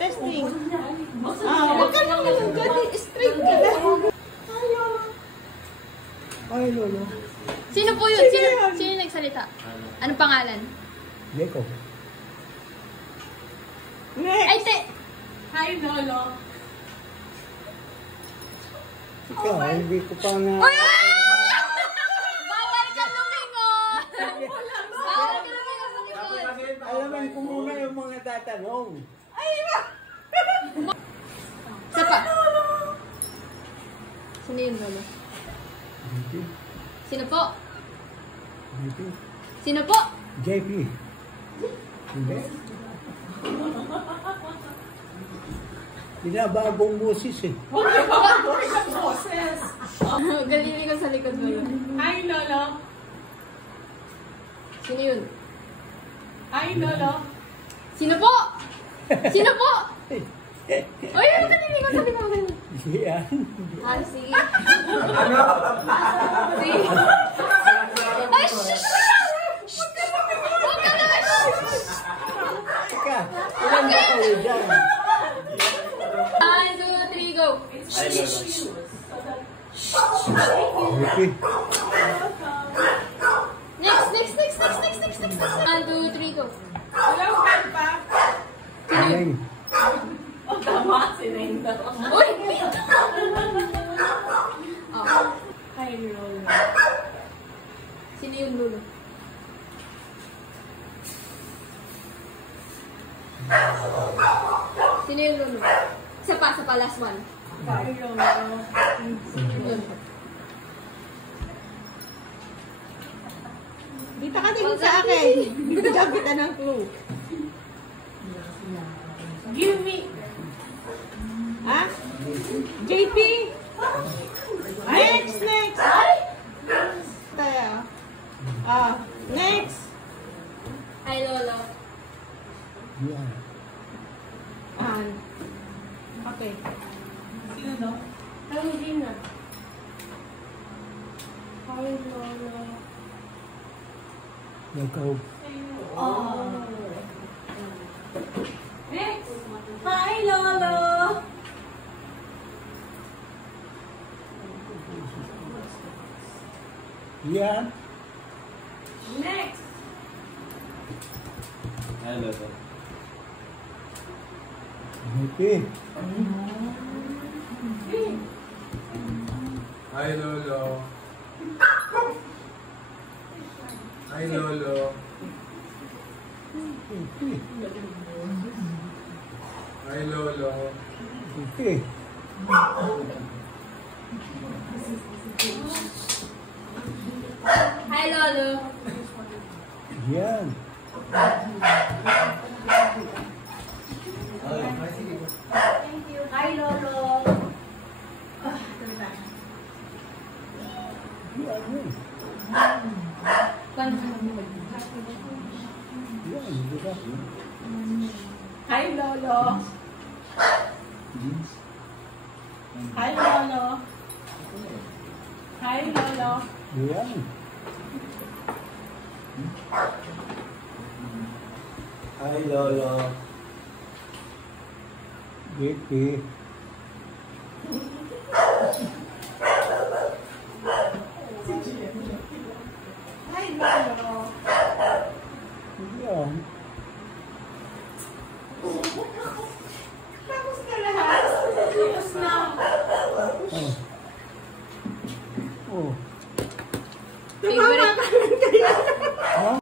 Testing. Huwag ka lang naman gani. Straight ka lang. Ay, lolo. Sino po yun? Sino nagsalita? Anong pangalan? Deko. Next. Ay, te! Hi, Lolo. Ikaw, hindi ko pa na... Bawal ka lumingon! Bawal ka lumingon sa likod! Alaman ko muna yung mga tatanong. Ay, ba? Isa pa. Sino yun, Lolo? JP. Sino po? JP. Sino po? JP. Hindi. Binabagong boses eh. Boses. Galili ko sa likod mo yun. Hi, Lolo. Sino yun? Hi, Lolo. Sino po? Sino po? Uy, ano galili ko sa likod mo yun? Yan. Ah, sige. Sige. Ay, shh! Huwag ka naman! Teka, ilan ba kayo dyan? 1, 2, 3, go! JP. Next! 1, 2, 3, go! Hello, pa. Neng. Oh, tama. Sinayin daw. Uy! Oh. Hi, Lolo. Sino yung Lolo? Sino yung Lolo? Isa pa, last one. Hi, Lolo. Yun. Dito ka tingin sa akin. Bigyan kita ng clue. Give me. Ha? JP? Next. Tayo. Next. Hi, Lolo. Yan. Okay. Sino daw? Hi, Gina. Hi, Lolo. Ikaw. Next. Hi, Lolo. Yan. Next. Hello, sir. JP. Hi, Lolo. Hi, Lolo. Hi, Lolo. JP. Hi, Lolo. Yan. Thank you. Hi, Lolo. Yan yun. Yan, di ba? Hi, Lolo. Hi, Lolo. Hi, Lolo. Yan. Hi, Lolo. JP. Hi, Lolo. Yan. Tapos ka lahat. Tapos na. Oh. Tumama ka lang kaya. Ha?